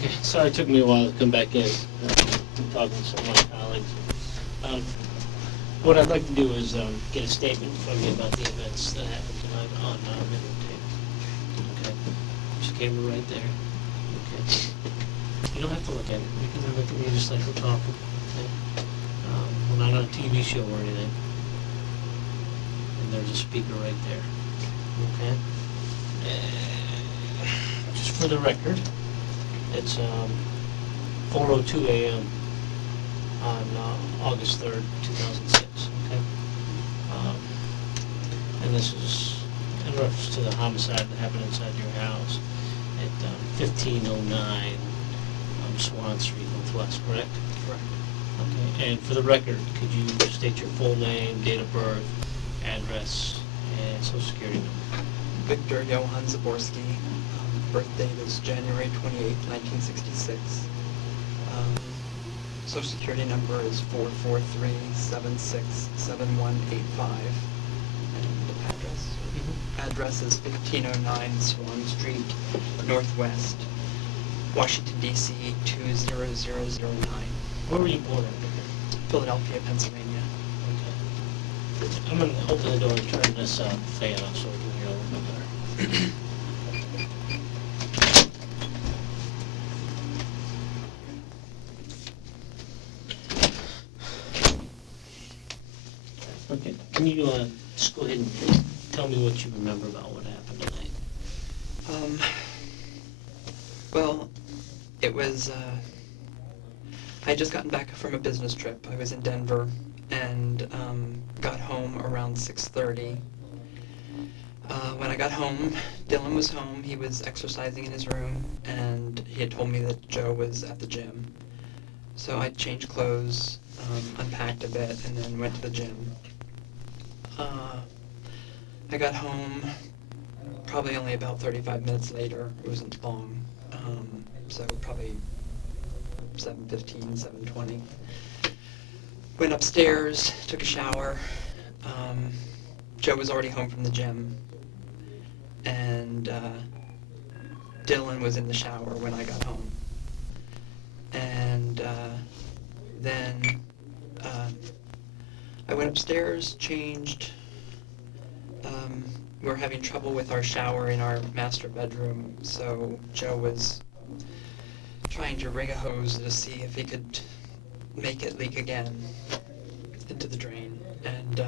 Okay, sorry it took me a while to come back in. I'm talking to some of my colleagues. What I'd like to do is get a statement from you about the events that happened tonight on videotape. Okay? There's a camera right there. Okay? You don't have to look at it. You can look at me just like we're talking. Okay? We're not on a TV show or anything. And there's a speaker right there. Okay? Just for the record, it's 4:02 a.m. on August 3rd, 2006. Okay, and this is in reference to the homicide that happened inside your house at 1509 Swan Street Northwest. Correct? Correct. Okay. And for the record, could you state your full name, date of birth, address, and social security number? Victor Johann Zaborsky. Birth date is January 28, 1966. Social security number is 443-767185. And address? Mm-hmm. Address is 1509 Swan Street, Northwest, Washington, D.C. 20009. Where were you born? Philadelphia, Pennsylvania. Okay. I'm going to open the door and turn this fan off so we can hear a little bit better. Okay, can you just go ahead and tell me what you remember about what happened tonight? Well, it was, I had just gotten back from a business trip. I was in Denver and got home around 6:30. When I got home, Dylan was home. He was exercising in his room, and he had told me that Joe was at the gym. So I changed clothes, unpacked a bit, and then went to the gym. I got home probably only about 35 minutes later. It wasn't long, so probably 7:15, 7:20. Went upstairs, took a shower. Joe was already home from the gym, and Dylan was in the shower when I got home. And then I went upstairs, changed. We were having trouble with our shower in our master bedroom, so Joe was trying to rig a hose to see if he could make it leak again into the drain. And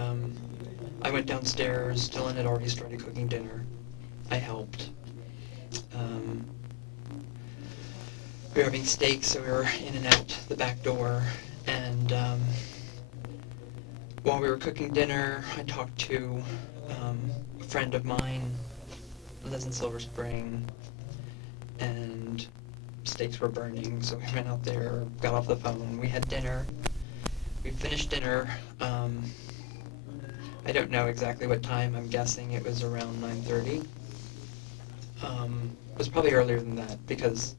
I went downstairs. Dylan had already started cooking dinner. I helped. We were having steak, so we were in and out the back door. And while we were cooking dinner, I talked to a friend of mine, lives in Silver Spring, and steaks were burning, so we went out there, got off the phone. We had dinner. We finished dinner. I don't know exactly what time. I'm guessing it was around 9:30. It was probably earlier than that because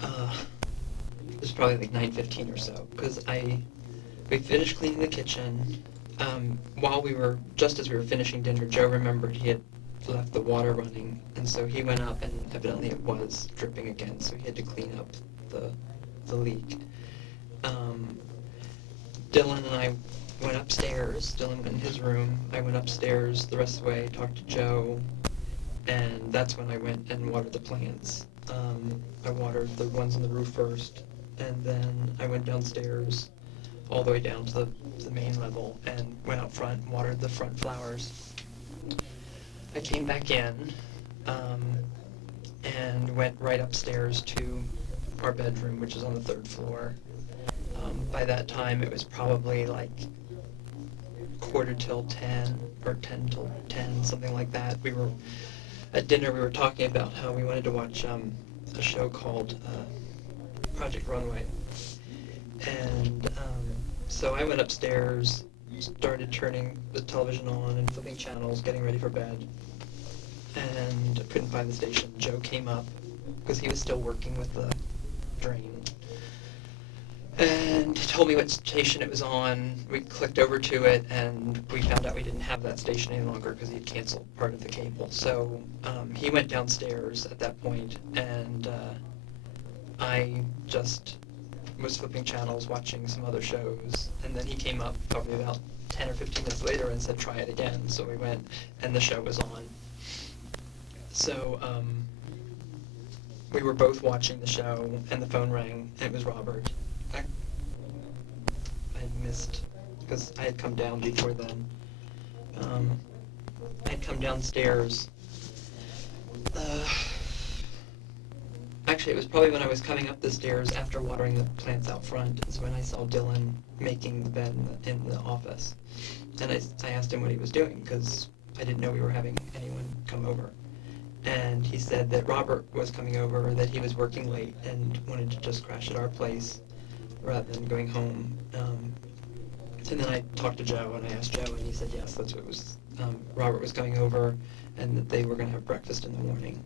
it was probably like 9:15 or so. Because we finished cleaning the kitchen. Just as we were finishing dinner, Joe remembered he had left the water running, and so he went up, and evidently it was dripping again, so he had to clean up the leak. Dylan and I went upstairs. Dylan went in his room. I went upstairs the rest of the way, talked to Joe, and that's when I went and watered the plants. I watered the ones on the roof first, and then I went downstairs all the way down to the main level and went out front and watered the front flowers. I came back in and went right upstairs to our bedroom, which is on the 3rd floor. By that time, it was probably like 9:45 or 10 till 10, something like that. We were at dinner. We were talking about how we wanted to watch a show called Project Runway, and so I went upstairs, started turning the television on and flipping channels, getting ready for bed, and couldn't find the station. Joe came up because he was still working with the drain, and told me what station it was on. We clicked over to it, and we found out we didn't have that station any longer because he had canceled part of the cable. So he went downstairs at that point and I just was flipping channels, watching some other shows, and then he came up probably about 10 or 15 minutes later and said, try it again. So we went, and the show was on. So we were both watching the show, and the phone rang, and it was Robert. I missed, because I had come down before then. I had come downstairs. Actually, it was probably when I was coming up the stairs after watering the plants out front is when I saw Dylan making the bed in the office. And I asked him what he was doing, because I didn't know we were having anyone come over. And he said that Robert was coming over, that he was working late and wanted to just crash at our place rather than going home. And then I talked to Joe, and I asked Joe, and he said yes, that's what it was. Robert was coming over, and that they were going to have breakfast in the morning.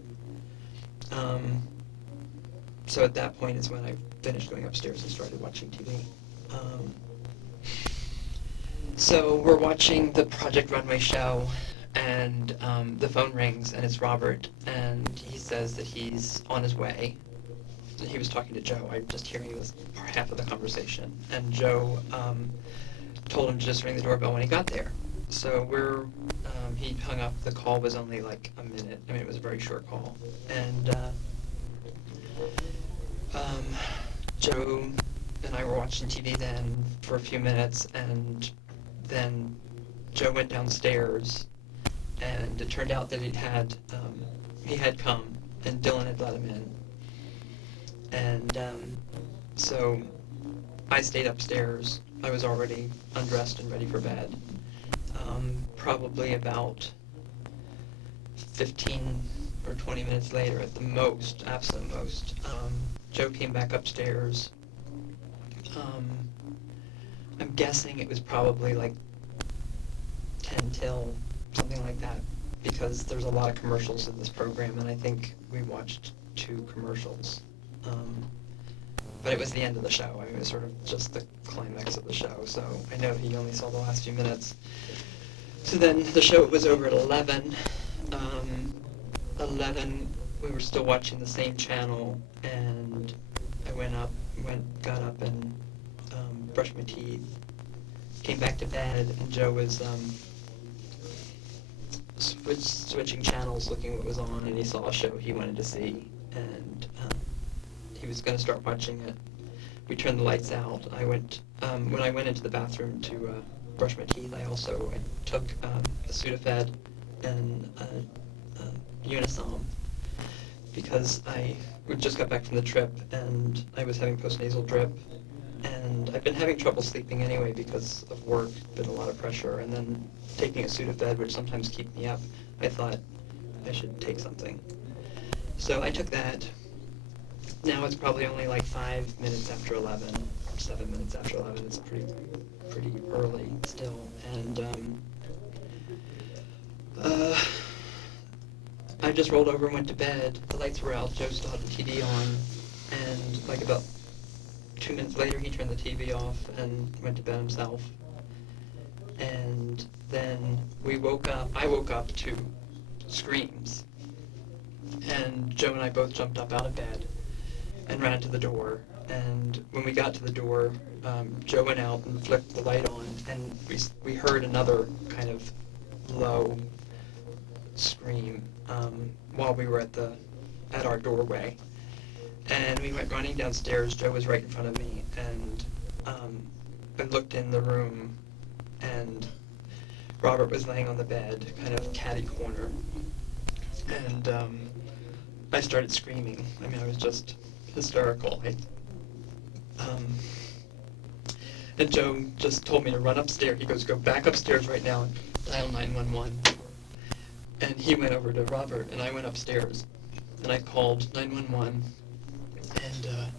So at that point is when I finished going upstairs and started watching TV. So we're watching the Project Runway show, and the phone rings, and it's Robert, and he says that he's on his way. He was talking to Joe. I'm just hearing this half of the conversation. And Joe told him to just ring the doorbell when he got there. So he hung up. The call was only like a minute. I mean, it was a very short call. And Joe and I were watching TV then for a few minutes, and then Joe went downstairs, and it turned out that he had come, and Dylan had let him in. And so I stayed upstairs. I was already undressed and ready for bed. Probably about 15 or 20 minutes later at the most, absolute most, Joe came back upstairs. I'm guessing it was probably like 10 till, something like that, because there's a lot of commercials in this program, and I think we watched 2 commercials. But it was the end of the show. I mean, it was sort of just the climax of the show, so I know he only saw the last few minutes. So then the show was over at 11. 11, we were still watching the same channel, and I got up and brushed my teeth, came back to bed, and Joe was switching channels, looking what was on, and he saw a show he wanted to see, and he was going to start watching it. We turned the lights out. When I went into the bathroom to brush my teeth, I took a Sudafed and Unisom, because I just got back from the trip, and I was having postnasal drip, and I've been having trouble sleeping anyway because of work, been a lot of pressure, and then taking a Sudafed, which sometimes keep me up, I thought I should take something. So I took that. Now it's probably only like 5 minutes after 11, or 7 minutes after 11. It's pretty early still, and I just rolled over and went to bed. The lights were out. Joe still had the TV on, and like about 2 minutes later, he turned the TV off and went to bed himself. And then I woke up to screams, and Joe and I both jumped up out of bed and ran to the door. And when we got to the door, Joe went out and flipped the light on, and we heard another kind of low scream while we were at our doorway. And we went running downstairs. Joe was right in front of me, and I looked in the room, and Robert was laying on the bed, kind of catty corner, and I started screaming. I mean, I was just hysterical. And Joe just told me to run upstairs. He goes, go back upstairs right now and dial 911. And he went over to Robert, and I went upstairs, and I called 911, and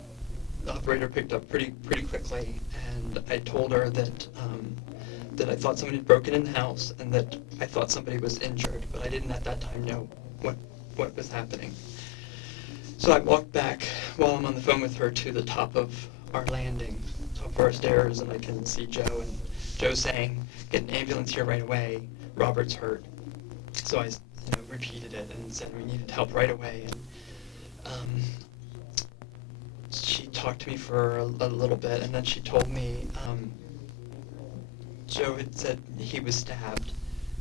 the operator picked up pretty quickly, and I told her that I thought somebody had broken in the house, and that I thought somebody was injured, but I didn't at that time know what was happening. So I walked back while I'm on the phone with her to the top of our landing, top of our stairs, and I can see Joe, and Joe saying, get an ambulance here right away, Robert's hurt. So I repeated it and said we needed help right away. And talked to me for a little bit, and then she told me Joe had said he was stabbed,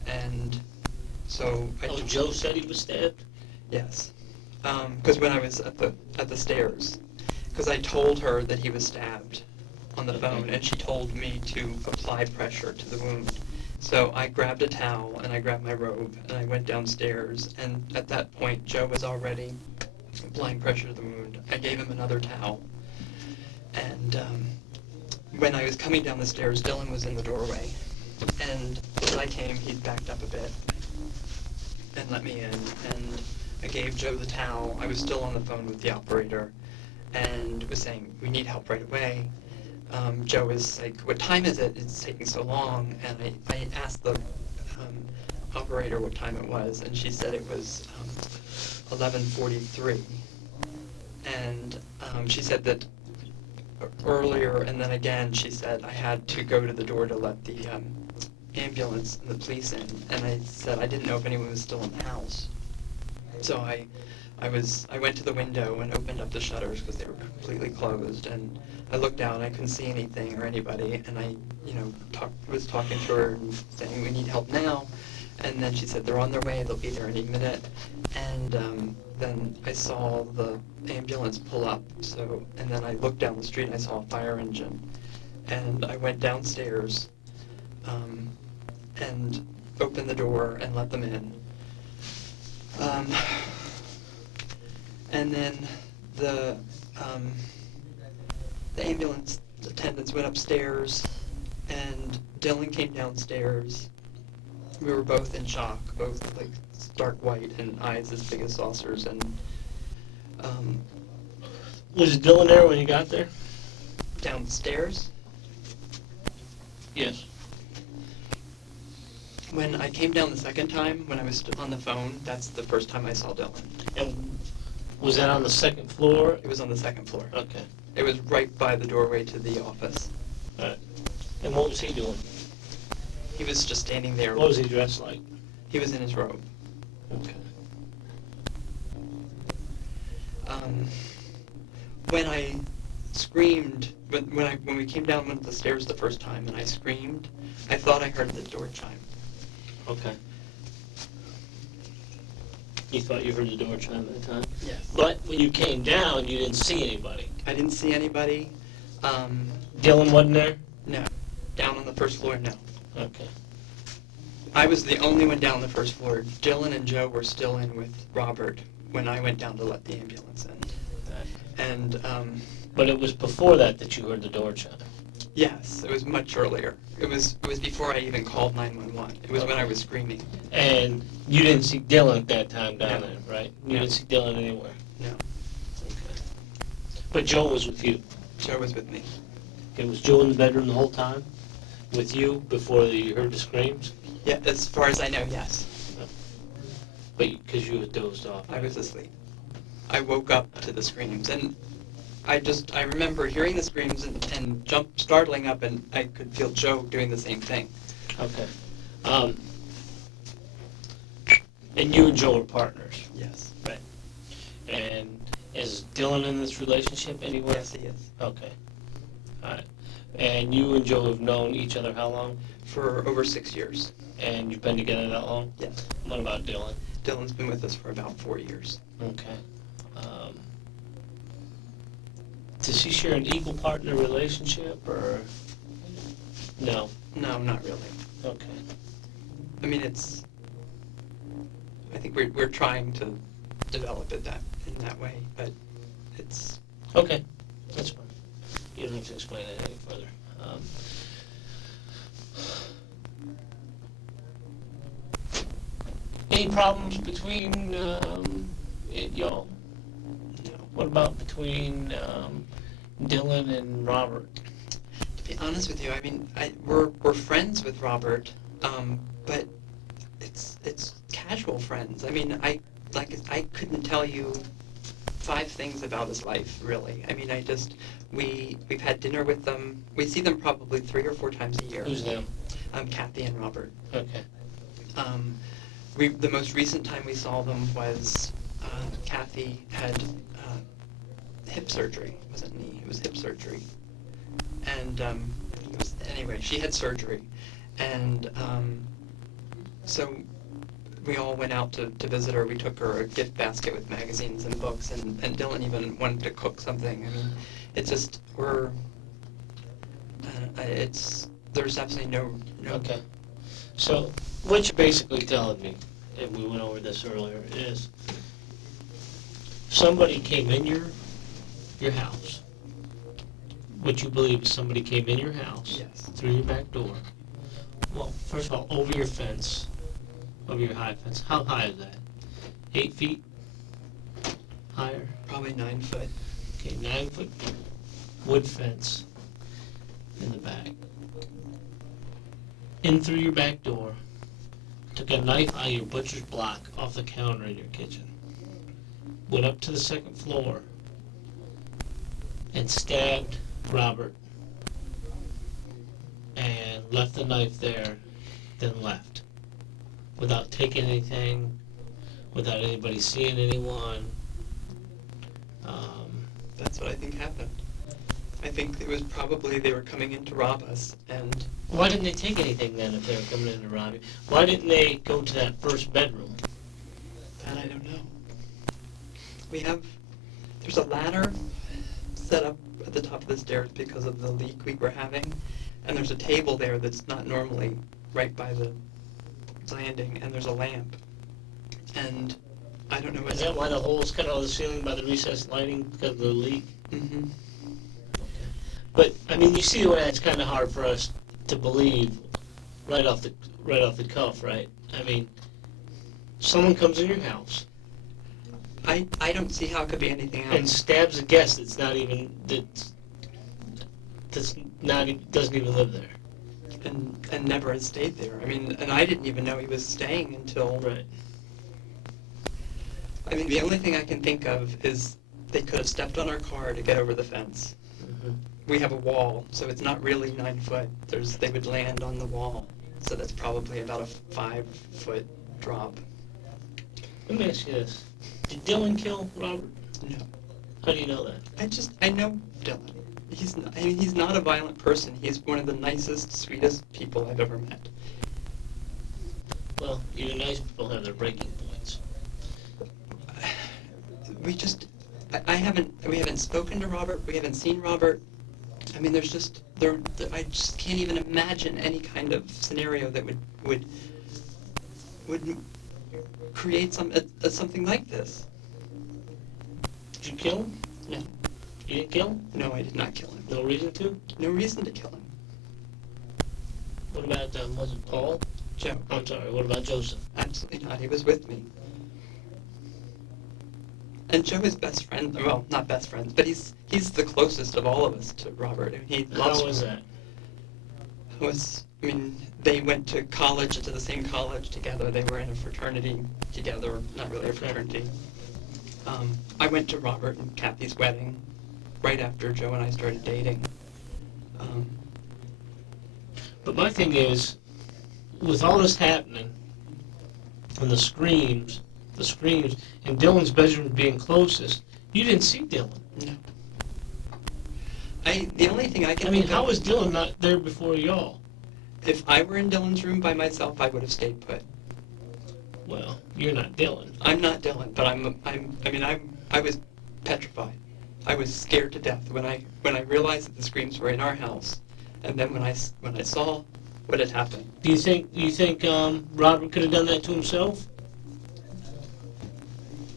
and so Oh, Joe said he was stabbed? Yes, because when I was at the stairs, because I told her that he was stabbed on the phone, and she told me to apply pressure to the wound. So I grabbed a towel and I grabbed my robe and I went downstairs, and at that point Joe was already applying pressure to the wound. I gave him another towel, and when I was coming down the stairs, Dylan was in the doorway, and as I came, he'd backed up a bit and let me in, and I gave Joe the towel. I was still on the phone with the operator and was saying, we need help right away. Joe was like, what time is it? It's taking so long. And I asked the operator what time it was, and she said it was 11:43. And she said that earlier, and then again, she said I had to go to the door to let the ambulance and the police in. And I said I didn't know if anyone was still in the house. So I went to the window and opened up the shutters because they were completely closed, and I looked out and I couldn't see anything or anybody, and I, was talking to her and saying we need help now, and then she said they're on their way, they'll be there any minute, and then I saw the ambulance pull up, and then I looked down the street and I saw a fire engine, and I went downstairs and opened the door and let them in. And then the ambulance attendants went upstairs, and Dylan came downstairs. We were both in shock, both like stark white and eyes as big as saucers. And Was Dylan there when you got there? downstairs, Yes. when I came down the second time, when I was on the phone, that's the first time I saw Dylan. And was that on the second floor? It was on the second floor. Okay. It was right by the doorway to the office. All right. And what was he doing? He was just standing there. What was he dressed like? He was in his robe. Okay. When I screamed, when we came down the stairs the first time and I screamed, I thought I heard the door chime. Okay. You thought you heard the door chime that time? Yes. But when you came down, you didn't see anybody. I didn't see anybody. Dylan wasn't there? No. Down on the first floor, no. Okay. I was the only one down the first floor. Dylan and Joe were still in with Robert when I went down to let the ambulance in. And But it was before that you heard the door chime. yes, it was much earlier. It was before I even called 911. It was when I was screaming. And you didn't see Dylan at that time down No. there, right? You No. didn't see Dylan anywhere. No. Okay. But Joe was with you. Joe was with me. Okay, was Joe in the bedroom the whole time with you before you heard the screams? Yeah, as far as I know, yes. But because you had dozed off. I was asleep. I woke up to the screams, and I remember hearing the screams and startling up, and I could feel Joe doing the same thing. Okay. And you and Joe are partners, Yes. right? And is Dylan in this relationship anywhere? Yes, he is. Okay. All right. And you and Joe have known each other how long? For over 6 years. And you've been together that long? Yes. What about Dylan? Dylan's been with us for about 4 years. Okay. Does he share an equal partner relationship, or no? No, not really. Okay. I mean, I think we're trying to develop it in that way, but it's... Okay, that's fine. You don't have to explain it any further. Any problems between y'all? No. What about between Dylan and Robert? To be honest with you, I mean, we're friends with Robert, but it's casual friends. I mean, I couldn't tell you 5 things about his life, really. I mean, we've had dinner with them. We see them probably 3 or 4 times a year. Who's them? Kathy and Robert. Okay. The most recent time we saw them was Kathy had hip surgery. It wasn't knee, it was hip surgery. And anyway, she had surgery. And so we all went out to visit her. We took her a gift basket with magazines and books, and Dylan even wanted to cook something. I mean, it's just, there's absolutely no. Okay. So what you're basically telling me, and we went over this earlier, is somebody came in your house. What you believe is somebody came in your house, Yes. through your back door. Well, first of all, over your fence, over your high fence. How high is that? 8 feet? Higher? Probably 9 foot. Okay, 9-foot wood fence in the back. In through your back door, took a knife out of your butcher's block off the counter in your kitchen, went up to the second floor, and stabbed Robert, and left the knife there, then left, without taking anything, without anybody seeing anyone. That's what I think happened. I think it was probably they were coming in to rob us, and Why didn't they take anything then if they were coming in to rob you? Why didn't they go to that first bedroom? that I don't know. There's a ladder set up at the top of the stairs because of the leak we were having, and there's a table there that's not normally right by the landing, and there's a lamp. And I don't know what. Is that why the hole's cut out of the ceiling by the recessed lighting because of the leak? Mm-hmm. But I mean, you see why it's kind of hard for us to believe right off the cuff, right? I mean, someone comes in your house I don't see how it could be anything and else. stabs a guest that's not even doesn't even live there. And never has stayed there. I mean, and I didn't even know he was staying until. Right. I mean, the only thing I can think of is they could have stepped on our car to get over the fence. Mm-hmm. We have a wall, so it's not really 9 foot. They would land on the wall, so that's probably about a 5 foot drop. Let me ask you this: did Dylan kill Robert? No, How do you know that? I know Dylan. He's not a violent person. He's one of the nicest, sweetest people I've ever met. Well, even nice people have their breaking points. We haven't spoken to Robert. We haven't seen Robert. I mean, I just can't even imagine any kind of scenario that would create something like this. Did you kill him? No. You didn't kill him? No, I did not kill him. No reason to? No reason to kill him. What about, was it Paul? Joe. I'm sorry, what about Joseph? Absolutely not. He was with me. And Joe is best friend. Well, not best friends, but he's the closest of all of us to Robert. I mean, How was that? They went to college, to the same college together. They were in a fraternity together. Not really a fraternity. I went to Robert and Kathy's wedding right after Joe and I started dating. But my thing is, with all this happening, and the screams, and Dylan's bedroom being closest, you didn't see Dylan. No. The only thing I can I mean, think how of, was Dylan not there before y'all? if I were in Dylan's room by myself, I would have stayed put. Well, you're not Dylan. I'm not Dylan, but I was petrified. I was scared to death when I realized that the screams were in our house, and then when I saw what had happened. Do you think Robert could have done that to himself?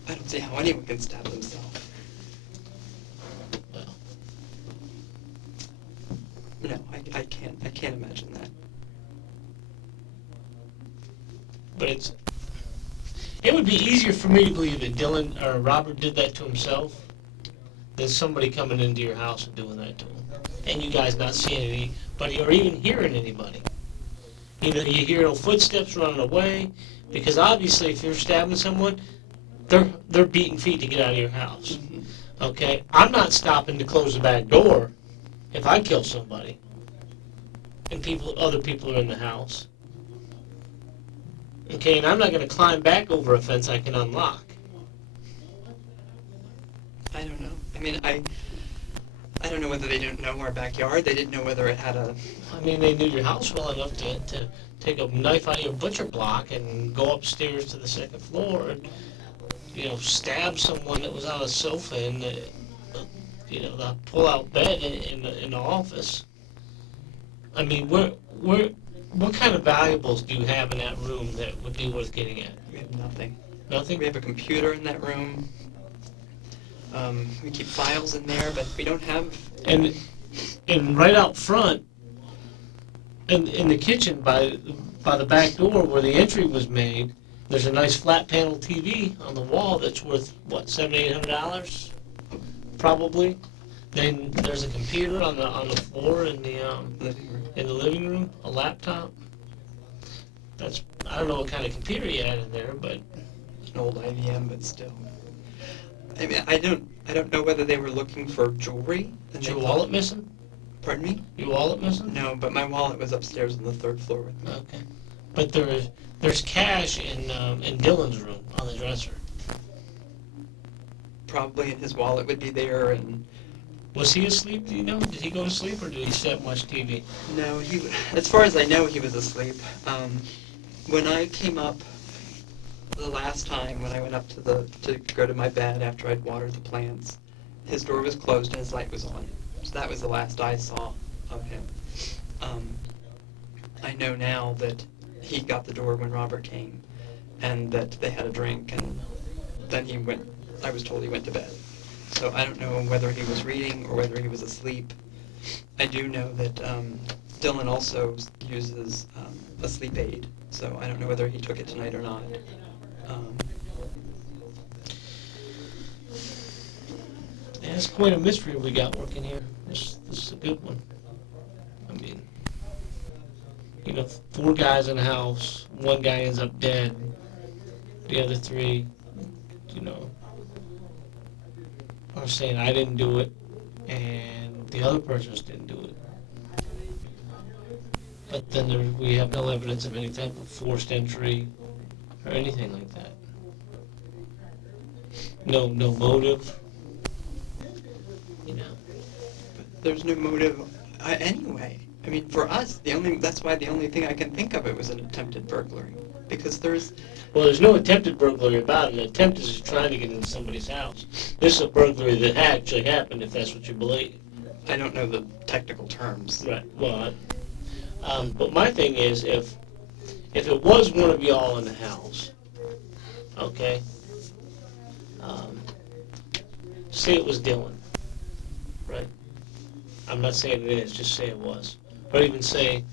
I don't see how anyone can stab themselves. Well, No, I can't imagine that. but it would be easier for me to believe that Dylan or Robert did that to himself than somebody coming into your house and doing that to him, and you guys not seeing anybody or even hearing anybody. You know, you hear no footsteps running away, because obviously if you're stabbing someone, they're beating feet to get out of your house. Okay, I'm not stopping to close the back door if I kill somebody, and other people are in the house. Okay, and I'm not going to climb back over a fence I can unlock. I don't know. I mean, I don't know whether they didn't know our backyard. They didn't know whether it had a... I mean, they knew your house well enough to take a knife out of your butcher block and go upstairs to the second floor and, stab someone that was on a sofa in the pull-out bed in the office. I mean, what kind of valuables do you have in that room that would be worth getting at? We have nothing. Nothing? We have a computer in that room. We keep files in there, but we don't have... And right out front, in the kitchen by the back door where the entry was made, there's a nice flat panel TV on the wall that's worth, what, $700-800? Probably. Then there's a computer on the floor in the living room, a laptop. I don't know what kind of computer you had in there, but An old IBM, but still. I mean, I don't know whether they were looking for jewelry. is your wallet missing? Pardon me? Your wallet missing? No, but my wallet was upstairs on the 3rd floor with me. Okay. But there's cash in Dylan's room on the dresser. Probably, and his wallet would be there, and... Was he asleep, do you know? Did he go to sleep, or did he sit and watch TV? No, as far as I know, he was asleep. When I came up the last time, when I went up to go to my bed after I'd watered the plants, his door was closed and his light was on. So that was the last I saw of him. I know now that he got the door when Robert came, and that they had a drink, and then I was told he went to bed. So I don't know whether he was reading or whether he was asleep. I do know that Dylan also uses a sleep aid, so I don't know whether he took it tonight or not. Yeah, it's quite a mystery we got working here. This is a good one. I mean, 4 guys in a house, 1 guy ends up dead, the other 3, are saying I didn't do it, and the other persons didn't do it. But then we have no evidence of any type of forced entry or anything like that. No motive. But there's no motive anyway. I mean, for us, that's why the only thing I can think of it was an attempted burglary. Because there's no attempted burglary about it. An attempt is just trying to get into somebody's house. This is a burglary that actually happened, if that's what you believe. I don't know the technical terms. Right. Well, but my thing is, if it was one of y'all in the house, okay, say it was Dylan, right? I'm not saying it is, just say it was. Or even say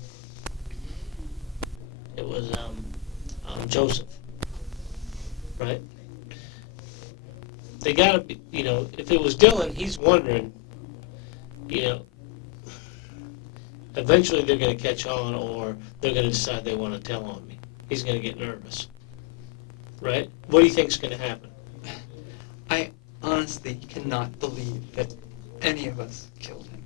it was Joseph, right? They gotta be, if it was Dylan, he's wondering, eventually they're gonna catch on, or they're gonna decide they want to tell on me. He's gonna get nervous, right? What do you think's gonna happen? I honestly cannot believe that any of us killed him.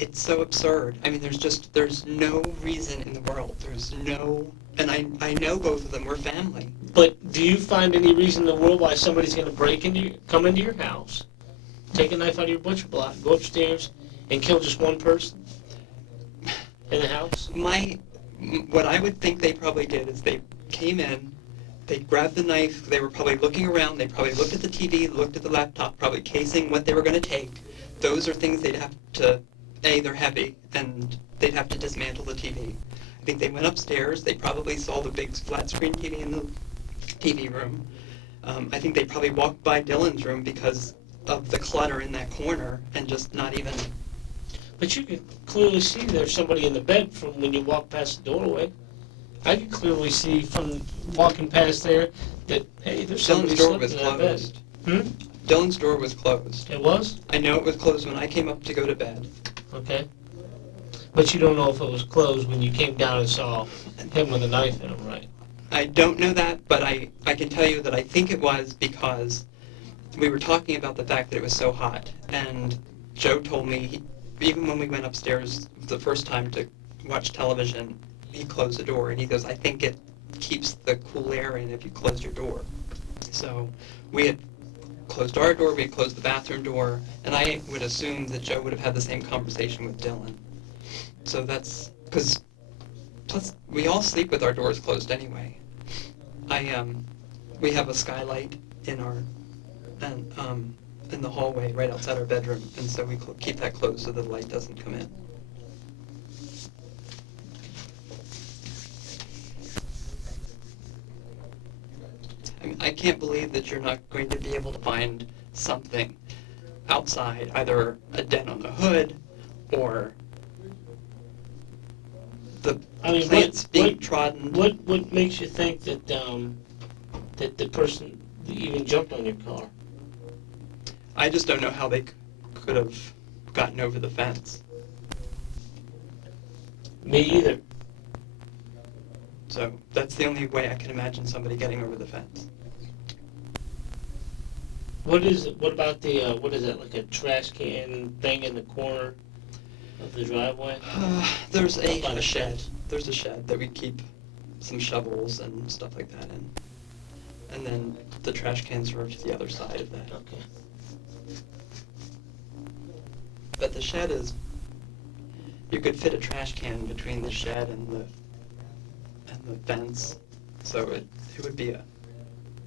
It's so absurd. I mean, there's no reason in the world. And I know both of them were family. But do you find any reason in the world why somebody's going to come into your house, take a knife out of your butcher block, go upstairs, and kill just one person in the house? What I would think they probably did is they came in, they grabbed the knife, they were probably looking around, they probably looked at the TV, looked at the laptop, probably casing what they were going to take. Those are things they'd have to... they're heavy, and they'd have to dismantle the TV. I think they went upstairs. They probably saw the big flat-screen TV in the TV room. I think they probably walked by Dylan's room because of the clutter in that corner and just not even... But you could clearly see there's somebody in the bed from when you walk past the doorway. I could clearly see from walking past there that, hey, there's somebody Dylan's door sleeping was in that closed. bed. Dylan's door was closed. It was? I know it was closed when I came up to go to bed. Okay. But you don't know if it was closed when you came down and saw him with a knife in him, right? I don't know that, but I can tell you that I think it was because we were talking about the fact that it was so hot, and Joe told me, even when we went upstairs the first time to watch television, he closed the door, and he goes, I think it keeps the cool air in if you close your door. So we had closed our door, we had closed the bathroom door, and I would assume that Joe would have had the same conversation with Dylan. So that's, because, plus, we all sleep with our doors closed anyway. We have a skylight in our, in the hallway right outside our bedroom, and so we keep that closed so the light doesn't come in. I mean, I can't believe that you're not going to be able to find something outside, either a dent on the hood or the plants being trodden. What makes you think that that the person even jumped on your car? I just don't know how they could have gotten over the fence. Me either. So that's the only way I can imagine somebody getting over the fence. What about the what is that, like a trash can thing in the corner of the driveway? There's Up on a the shed. fence. There's a shed that we keep some shovels and stuff like that in. And then the trash cans are to the other side of that. Okay. But the shed is, you could fit a trash can between the shed and the fence. So it would be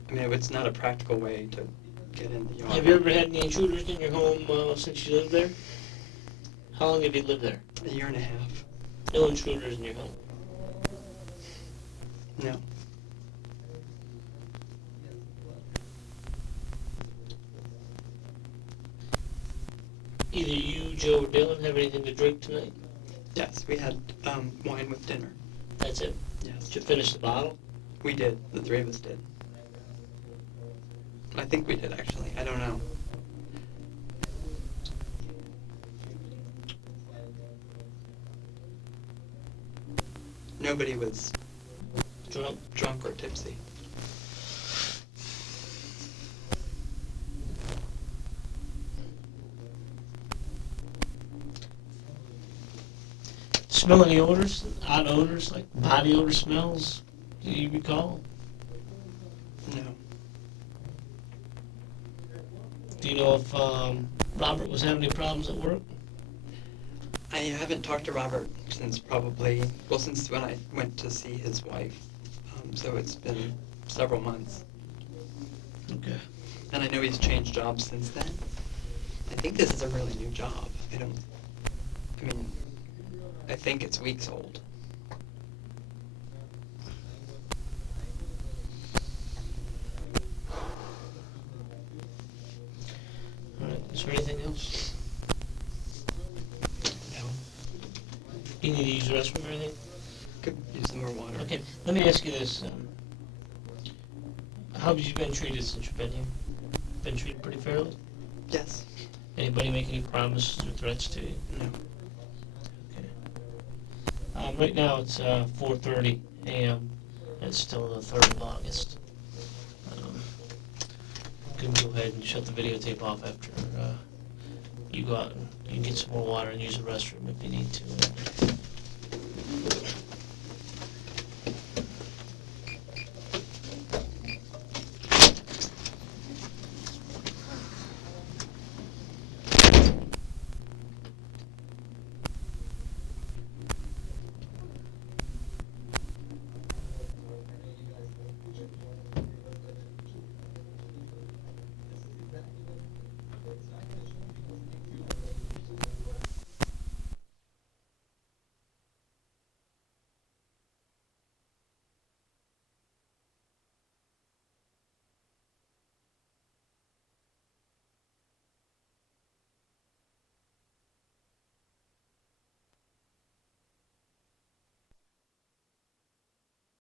it's not a practical way to get in the yard. Have you ever had any intruders in your home since you lived there? How long have you lived there? A year and a half. No intruders in your home? No. Either you, Joe, or Dylan have anything to drink tonight? Yes, we had wine with dinner. That's it? Yes. Did you finish the bottle? We did. The three of us did. I think we did, actually. I don't know. Nobody was drunk or tipsy. Smell any odors? Odd odors, like body odor smells? Do you recall? No. Do you know if Robert was having any problems at work? I haven't talked to Robert since since when I went to see his wife. So it's been several months. Okay. And I know he's changed jobs since then. I think this is a really new job. I think it's weeks old. All right. Is there anything else? No. You need to use the restroom or anything? Could use some more water. Okay. Let me ask you this. How have you been treated since you've been here? Been treated pretty fairly? Yes. Anybody make any promises or threats to you? No. Okay. Right now it's 4:30 a.m. It's still the 3rd of August. You can go ahead and shut the videotape off after you go out and you can get some more water and use the restroom if you need to.